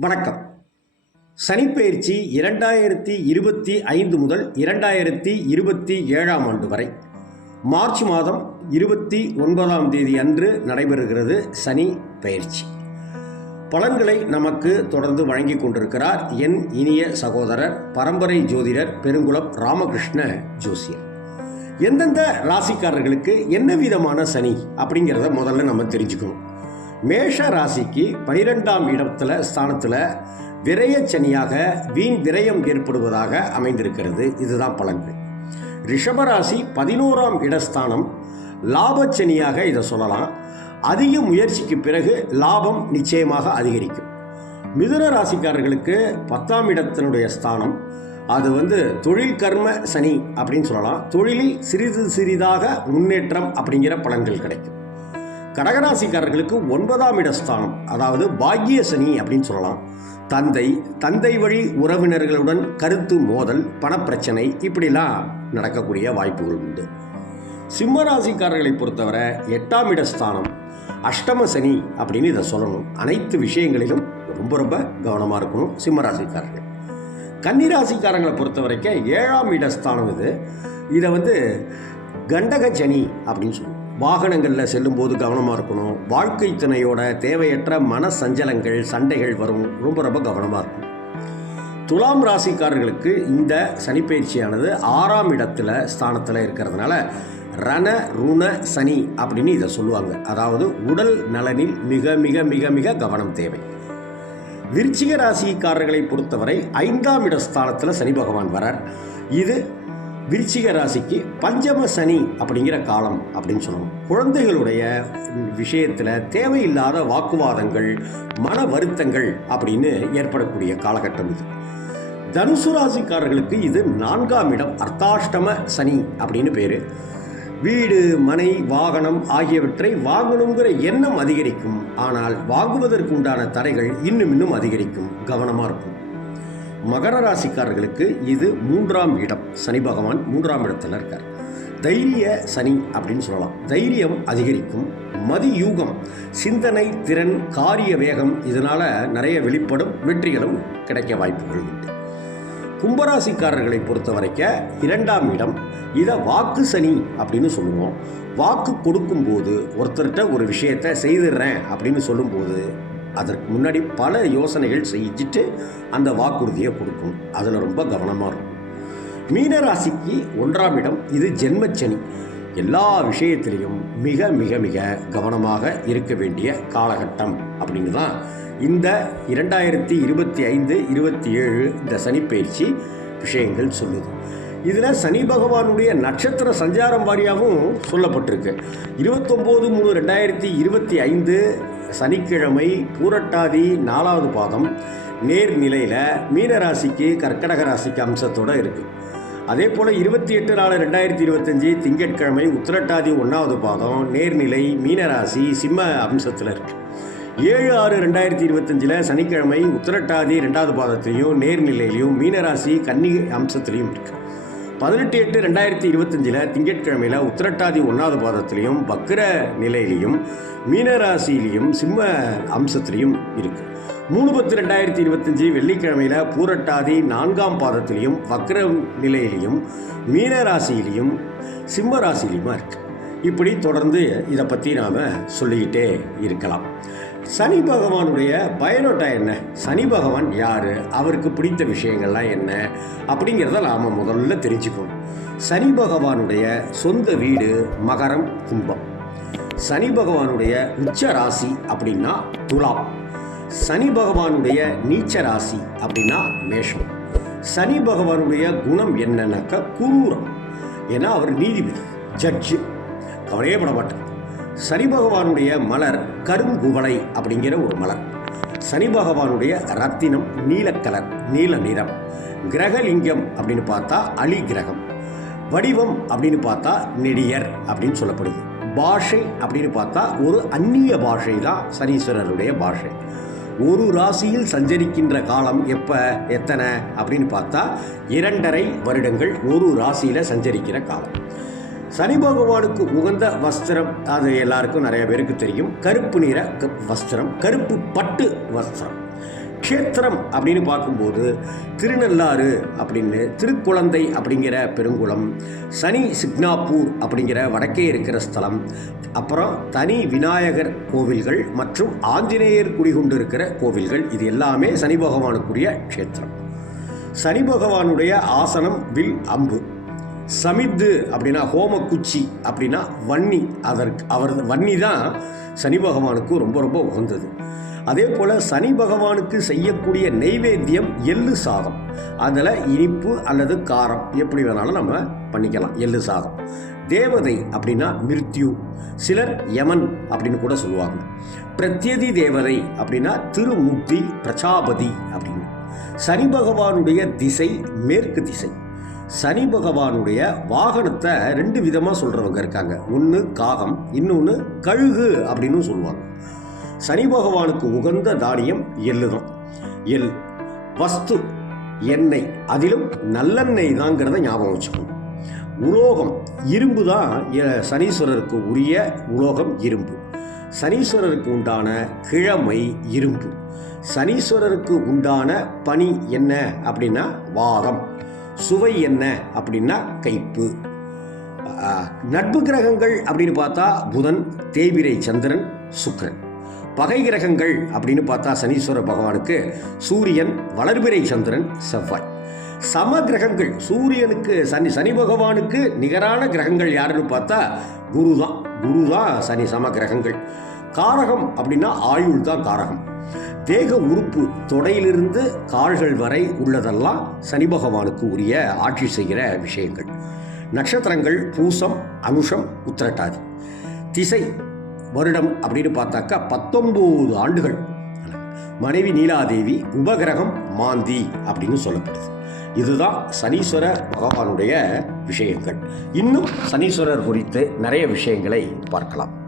வணக்கம். சனிப்பெயர்ச்சி இரண்டாயிரத்தி இருபத்தி ஐந்து முதல் இரண்டாயிரத்தி இருபத்தி ஏழாம் ஆண்டு வரை. மார்ச் மாதம் இருபத்தி ஒன்பதாம் தேதி அன்று நடைபெறுகிறது சனி பயிற்சி பலன்களை நமக்கு தொடர்ந்து வழங்கி கொண்டிருக்கிறார் என் இனிய சகோதரர் பரம்பரை ஜோதிடர் பெருங்குளம் ராமகிருஷ்ண ஜோசியர். எந்தெந்த ராசிக்காரர்களுக்கு என்ன விதமான சனி அப்படிங்கிறத முதல்ல நம்ம தெரிஞ்சுக்கணும். மேஷ ராசிக்கு பனிரெண்டாம் இடத்துல ஸ்தானத்தில் விரயச்சனியாக வீண் விரயம் ஏற்படுவதாக அமைந்திருக்கிறது. இதுதான் பலன்கள். ரிஷபராசி பதினோராம் இடஸ்தானம். லாபச்சனியாக இதை சொல்லலாம். அதிக முயற்சிக்கு பிறகு லாபம் நிச்சயமாக அதிகரிக்கும். மிதுன ராசிக்காரர்களுக்கு பத்தாம் இடத்தினுடைய ஸ்தானம். அது வந்து தொழில் கர்ம சனி அப்படின்னு சொல்லலாம். தொழிலில் சிறிது சிறிதாக முன்னேற்றம் அப்படிங்கிற பலன்கள் கிடைக்கும். கடகராசிக்காரர்களுக்கு ஒன்பதாம் இட ஸ்தானம் அதாவது பாக்கிய சனி அப்படின்னு சொல்லலாம். தந்தை தந்தை வழி உறவினர்களுடன் கருத்து மோதல் பணப்பிரச்சனை இப்படிலாம் நடக்கக்கூடிய வாய்ப்புகள் உண்டு. சிம்ம ராசிக்காரர்களை பொறுத்தவரை எட்டாம் இட ஸ்தானம் அஷ்டம சனி அப்படின்னு இதை சொல்லணும். அனைத்து விஷயங்களிலும் ரொம்ப ரொம்ப கவனமாக இருக்கணும் சிம்ம ராசிக்காரர்கள் கன்னிராசிக்காரங்களை பொறுத்த வரைக்கும் ஏழாம் இடஸ்தானம் இது. இதை வந்து கண்டக சனி அப்படின்னு சொல்லுவோம். வாகனங்களில் செல்லும்போது கவனமாக இருக்கணும். வாழ்க்கை துணையோட தேவையற்ற மன சஞ்சலங்கள் சண்டைகள் வரும். ரொம்ப ரொம்ப கவனமாக இருக்கும் துலாம் ராசிக்காரர்களுக்கு இந்த சனிப்பயிற்சியானது ஆறாம் இடத்துல ஸ்தானத்தில் இருக்கிறதுனால ரண ருண சனி அப்படின்னு இதை சொல்லுவாங்க. அதாவது உடல் நலனில் மிக மிக மிக மிக கவனம் தேவை. விருச்சிக ராசிக்காரர்களை பொறுத்தவரை ஐந்தாம் இட ஸ்தானத்தில் சனி பகவான் வரார் இது விருச்சிக ராசிக்கு பஞ்சம சனி அப்படிங்கிற காலம் அப்படின்னு சொல்லணும். குழந்தைகளுடைய விஷயத்தில் தேவையில்லாத வாக்குவாதங்கள் மன வருத்தங்கள் அப்படின்னு ஏற்படக்கூடிய காலகட்டம் இது. தனுசு ராசிக்காரர்களுக்கு இது நான்காம் இடம் அர்த்தாஷ்டம சனி அப்படின்னு பேர். வீடு மனை வாகனம் ஆகியவற்றை வாங்கணுங்கிற எண்ணம் அதிகரிக்கும். ஆனால் வாங்குவதற்கு உண்டான தடைகள் இன்னும் இன்னும் அதிகரிக்கும். கவனமாக இருக்கும் மகர ராசிக்காரர்களுக்கு இது மூன்றாம் இடம். சனி பகவான் மூன்றாம் இடத்துல இருக்கார். தைரிய சனி அப்படின்னு சொல்லலாம். தைரியம் அதிகரிக்கும். மதியூகம் சிந்தனை திறன் காரிய வேகம் இதனால் நிறைய வெளிப்படும் வெற்றிகளும் கிடைக்க வாய்ப்புகள் உண்டு. கும்பராசிக்காரர்களை பொறுத்த வரைக்க இரண்டாம் இடம். இதை வாக்கு சனி அப்படின்னு சொல்லுவோம். வாக்கு கொடுக்கும்போது ஒருத்தர்கிட்ட ஒரு விஷயத்தை செய்திடுறேன் அப்படின்னு சொல்லும்போது அதற்கு முன்னாடி பல யோசனைகள் செஞ்சுட்டு அந்த வாக்குறுதியை கொடுக்கும். அதில் ரொம்ப கவனமாக இருக்கும். மீனராசிக்கு ஒன்றாம் இடம் இது ஜென்மச்சனி. எல்லா விஷயத்திலையும் மிக மிக மிக கவனமாக இருக்க வேண்டிய காலகட்டம் அப்படின்னு தான் இந்த இரண்டாயிரத்தி இருபத்தி ஐந்து இருபத்தி ஏழு இந்த சனிப்பயிற்சி விஷயங்கள் சொல்லுது. இதில் சனி பகவானுடைய நட்சத்திர சஞ்சாரம் வாரியாகவும் சொல்லப்பட்டிருக்கு. இருபத்தொம்போது மூணு ரெண்டாயிரத்தி இருபத்தி ஐந்து சனிக்கிழமை பூரட்டாதி நாலாவது பாதம் நேர்நிலையில் மீனராசிக்கு கர்க்கடக ராசிக்கு அம்சத்தோடு இருக்குது அதே போல் இருபத்தி எட்டு நாலு ரெண்டாயிரத்தி இருபத்தஞ்சி திங்கட்கிழமை உத்திரட்டாதி ஒன்றாவது பாதம் நேர்நிலை மீனராசி சிம்ம அம்சத்தில் இருக்குது ஏழு ஆறு ரெண்டாயிரத்தி இருபத்தஞ்சில் சனிக்கிழமை உத்திரட்டாதி ரெண்டாவது பாதத்திலையும் நேர்நிலையிலையும் மீனராசி கன்னி அம்சத்துலேயும் இருக்குது பதினெட்டு எட்டு ரெண்டாயிரத்தி இருபத்தஞ்சில் திங்கட்கிழமையில் உத்திரட்டாதி ஒன்றாவது பாதத்திலையும் பக்ர நிலையிலையும் மீனராசியிலையும் சிம்ம அம்சத்திலையும் இருக்குது மூணு பத்து ரெண்டாயிரத்தி இருபத்தஞ்சி வெள்ளிக்கிழமையில் பூரட்டாதி நான்காம் பாதத்திலையும் வக்ர நிலையிலையும் மீனராசியிலையும் சிம்ம ராசியிலையுமா இருக்குது இப்படி தொடர்ந்து இதை பற்றி நாம் சொல்லிக்கிட்டே இருக்கலாம். சனி பகவானுடைய பயனோட்டா என்ன? சனி பகவான் யார்? அவருக்கு பிடித்த விஷயங்கள்லாம் என்ன? அப்படிங்கிறத நாம் முதல்ல தெரிஞ்சுக்கணும். சனி பகவானுடைய சொந்த வீடு மகரம் கும்பம். சனி பகவானுடைய உச்ச ராசி அப்படின்னா துலாம். சனி பகவானுடைய நீச்ச ராசி அப்படின்னா மேஷம். சனி பகவானுடைய குணம் என்னன்னாக்கா குரூரம். ஏன்னா அவர் நீதிபதி ஜட்ஜு. கவலையே பட மாட்டார். சனி பகவானுடைய மலர் கருங்குவளை அப்படிங்கிற ஒரு மலர். சனி பகவானுடைய ரத்தினம் நீலக்கலர் நீல நிறம். கிரகலிங்கம் அப்படின்னு பார்த்தா அலி கிரகம். வடிவம் அப்படின்னு பார்த்தா நெடியர் அப்படின்னு சொல்லப்படுது. பாஷை அப்படின்னு பார்த்தா ஒரு அந்நிய பாஷை தான் சனீஸ்வரருடைய பாஷை. ஒரு ராசியில் சஞ்சரிக்கின்ற காலம் எப்போ எத்தனை அப்படின்னு பார்த்தா இரண்டரை வருடங்கள் ஒரு ராசியில் சஞ்சரிக்கிற காலம். சனி பகவானுக்கு உகந்த வஸ்திரம் அது எல்லாருக்கும் நிறைய பேருக்கு தெரியும். கருப்பு நிற வஸ்திரம் கருப்பு பட்டு வஸ்திரம். க்ஷேத்திரம் அப்படின்னு பார்க்கும்போது திருநள்ளாறு அப்படின்னு திருக்குழந்தை அப்படிங்கிற பெருங்குளம் சனி சிக்னாப்பூர் அப்படிங்கிற வடக்கே இருக்கிற ஸ்தலம் அப்புறம் தனி விநாயகர் கோவில்கள் மற்றும் ஆஞ்சநேயர் குடிகொண்டு இருக்கிற கோவில்கள் இது எல்லாமே சனி பகவானுக்குரிய க்ஷேத்திரம். சனி பகவானுடைய ஆசனம் வில் அம்பு. சமித்து அப்படின்னா ஹோம குச்சி அப்படின்னா வன்னி. அதற்கு அவர் வன்னி தான் சனி பகவானுக்கு ரொம்ப ரொம்ப உகந்தது. அதே போல் சனி பகவானுக்கு செய்யக்கூடிய நெய்வேத்தியம் எள்ளு சாதம். அதில் இனிப்பு அல்லது காரம் எப்படி வேணாலும் நம்ம பண்ணிக்கலாம். எள்ளு சாதம். தேவதை அப்படின்னா மிருத்யு. சிலர் யமன் அப்படின்னு கூட சொல்லுவாங்க. பிரத்யதி தேவதை அப்படின்னா திருமுக்தி பிரஜாபதி அப்படின்னு. சனி பகவானுடைய திசை மேற்கு திசை. சனி பகவானுடைய வாகனத்தை ரெண்டு விதமாக சொல்கிறவங்க இருக்காங்க. ஒன்று காகம் இன்னொன்று கழுகு அப்படின்னு சொல்லுவாங்க. சனி பகவானுக்கு உகந்த தானியம் எள்ளு தான் எள் வஸ்து எண்ணெய் அதிலும் நல்லெண்ணெய் தாங்கிறத ஞாபகம் வச்சுக்கணும். உலோகம் இரும்பு தான் எ- சனீஸ்வரருக்கு உரிய உலோகம் இரும்பு. சனீஸ்வரருக்கு உண்டான கிழமை இரும்பு. சனீஸ்வரருக்கு உண்டான பனி என்ன அப்படின்னா வாதம் சுவை என்ன அப்படின்னா கைப்பு. நட்பு கிரகங்கள் அப்படின்னு பார்த்தா புதன் தேய்பிரை சந்திரன் சுக்கரன். பகை கிரகங்கள் அப்படின்னு பார்த்தா சனீஸ்வர பகவானுக்கு சூரியன் வளர்பிறை சந்திரன் செவ்வாய். சம கிரகங்கள் சூரியனுக்கு சனி சனி பகவானுக்கு நிகரான கிரகங்கள் யாருன்னு பார்த்தா குரு தான் குரு தான் சனி சம கிரகங்கள். காரகம் அப்படின்னா ஆயுள் தான் காரகம். தேக உறுப்பு தொடையிலிருந்து கால்கள் வரை உள்ளதெல்லாம் சனி பகவானுக்கு உரிய ஆட்சி செய்கிற விஷயங்கள். நட்சத்திரங்கள் பூசம் அனுஷம் உத்திரட்டாதி. திசை வருடம் அப்படின்னு பார்த்தாக்கா பத்தொம்போது ஆண்டுகள். மனைவி நீலாதேவி உபகிரகம் மாந்தி அப்படின்னு சொல்லப்படுது. இதுதான் சனீஸ்வர பகவானுடைய விஷயங்கள். இன்னும் சனீஸ்வரர் குறித்து நிறைய விஷயங்களை பார்க்கலாம்.